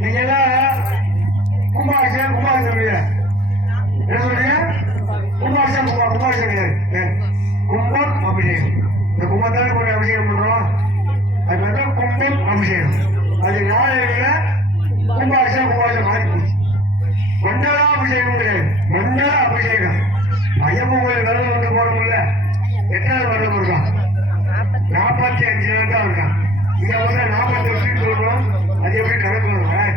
நீங்க எல்லாம் கும்பாபிஷேகம் சொல்லுங்க. என்ன சொல்றீங்க? கும்பாபிஷேகம் கும்பம் அபிஷேகம். இந்த கும்பத்தான கூட அபிஷேகம் பண்றோம். அது வந்து கும்பம் அபிஷேகம். அது நாளையில கும்பாபிஷேகம் மாறி போச்சு. மண்டலாபிஷேகம் கிடையாது. மண்டல அபிஷேகம். ஐயப்பன் கோயில் விரதம் வந்து போறோம்ல, எத்தனை விரதம் இருக்கான்? 45 தான் இருக்கான். இங்க வந்து 48 சொல்றோம். அது எப்படி கணக்கு வரும்?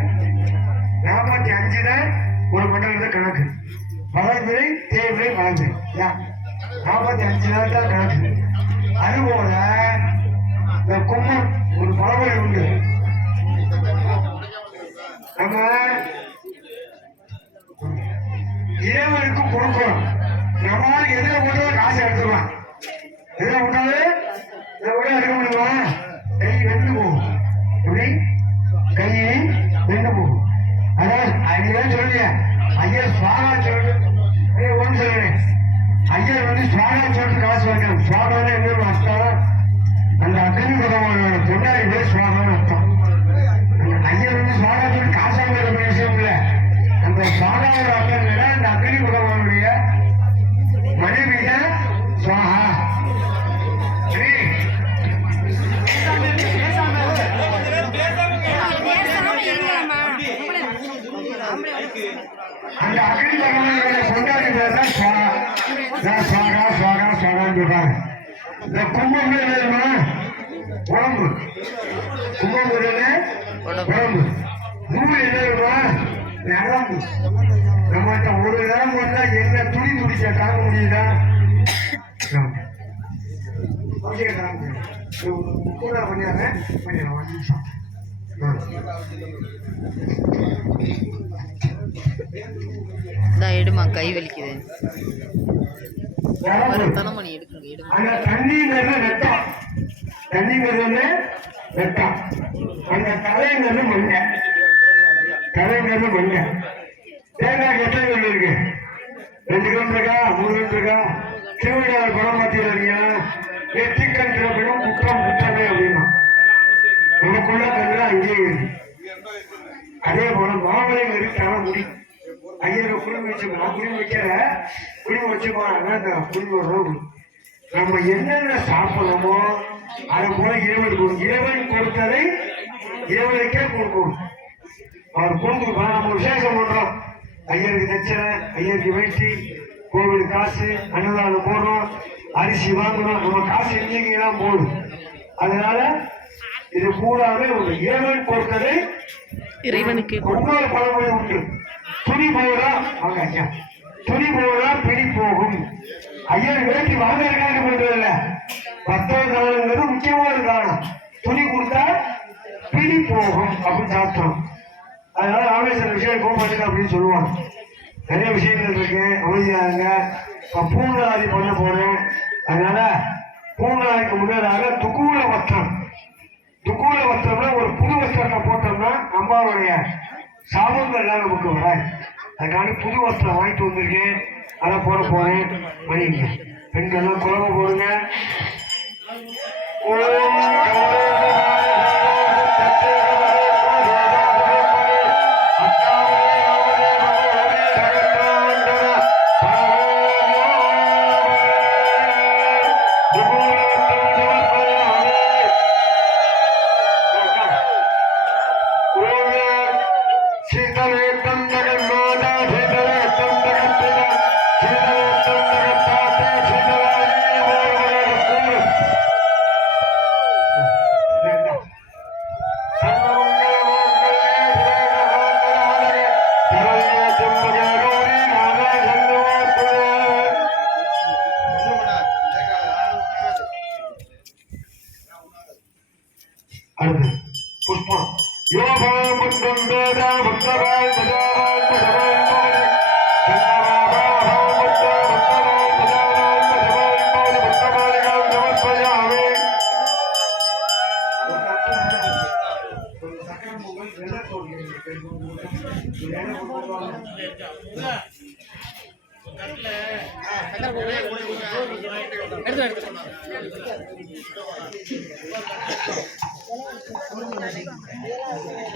45 தான் ஒரு மண்டலத்தை கணக்கு. வளர்பிறை தேவை வளர்பிறை 45 நாள் தான் கணக்கு. அதுபோல இந்த கும்பம் ஒரு பழமொழி உண்டு. நம்ம இறைவனுக்கு கொடுக்கிறோம். நம்மளால எதிர போட்டாலும் காசு எடுத்துக்கலாம். எதிர போட்டாலும் இதை விட எடுக்க முடியுமா? கை வெந்து போகும். எப்படி கையை வெந்து போகும். அதான் அதுதான் சொல்லுங்க. ஐயர் சுவாகா சொல்லிட்டு ஒன்று சொல்லுறேன். ஐயர் வந்து சுவாகா சொல்லிட்டு காசு வாங்க. சுவாகான என்ன அர்த்தம்? அந்த அக்னி பகவானோட பொண்டாடி பேர் சுவாகான்னு அர்த்தம். ஐயர் வந்து சுவாகா சொல்லிட்டு காசு வாங்குற விஷயம் இல்லை. அந்த சுவாகாவோட அர்த்தம் இல்லை. அந்த அக்னி பகவானுடைய மனைவிய சுவாகா. அந்த அக்னி பகவானுடைய பொண்டாடி பேர் தான் சுவாகா. சுவாகா சுவாகா சுவாகான்னு சொல்றாங்க. இந்த கும்பம் என்னதுமா? உடம்பு. கும்பம் உடம்பு. மூணு என்னதுமா? நரம்பு. நம்மகிட்ட ஒரு நேரம் வந்தா என்ன துணி துடிக்க தாங்க முடியுதா? கூட பண்ணிடுறேன். பண்ணிடலாம் 1 நிமிஷம். எடுமா, கை வலிக்குது. அந்த தண்ணிங்கிறது வெட்டம். தண்ணிங்கிறது வெட்டம். அந்த தலைங்கிறது மண்ண. தலைங்கிறது மண்ண. தேங்காய் எத்தனை கல் இருக்கு? 2 கல் இருக்கா? 3 கல் இருக்கா? திருவிழாவில் படம் பார்த்தீங்க. வெற்றிக்கண் திறப்பிடும் குற்றம் குற்றமே அப்படின்னா நமக்குள்ள கல்ல அங்கேயே இருக்கு. அதே போல மாமலைகள் இருக்கான முடி. ஐயரை குடும்பம் வச்சுக்கோ. குடும்பம் வைக்கிற குடும்பம் வச்சுக்கோ. குடும்பம் நம்ம என்னென்ன சாப்பிடணுமோ அதை போல இறைவன் கொடுக்கும். இறைவன் கொடுத்ததை இறைவனுக்கே கொடுக்கும். அவர் கொடுத்துருப்பான். நம்ம விசேஷம் பண்றோம். ஐயருக்கு தட்சணை, ஐயருக்கு வேட்டி, கோவில் காசு, அன்னதானம் போடுறோம், அரிசி வாங்குறோம். நம்ம காசு எங்கெங்கெல்லாம் போடும். அதனால இது கூடாது. ஒரு இறைவன் கொடுத்ததை இறைவனுக்கு ஒவ்வொரு பழமொழி உண்டு. துணி போதா வாங்க ஐயா, துணி போதா பிடி போகும். ஐயர் வேட்டி வாங்கறதுக்காக பண்றதில்ல. 10வது காலங்கிறது முக்கியமான காரணம். துணி கொடுத்தா பிடி போகும் அப்படின்னு சாப்பிட்டோம். அதனால ராமேஸ்வர விஷயம் போக மாட்டேங்க அப்படின்னு சொல்லுவாங்க. நிறைய விஷயங்கள் இருக்கு. அமைதியாங்க. பூநாதி பண்ண போறேன். அதனால பூநாதிக்கு முன்னதாக துக்கூல வஸ்திரம். துக்கூல வஸ்திரம்னா ஒரு புது வஸ்திரத்தை போட்டோம்னா அம்மாவுடைய சாபங்கள்லாம் நமக்கு வராது. அதுக்காக புது வஸ்திரம் வாங்கிட்டு வந்திருக்கேன். அதை போட போறேன். பண்ணிங்க பெண்கள்லாம் குழம்பு போடுங்க. புஷ்பம் எடுத்து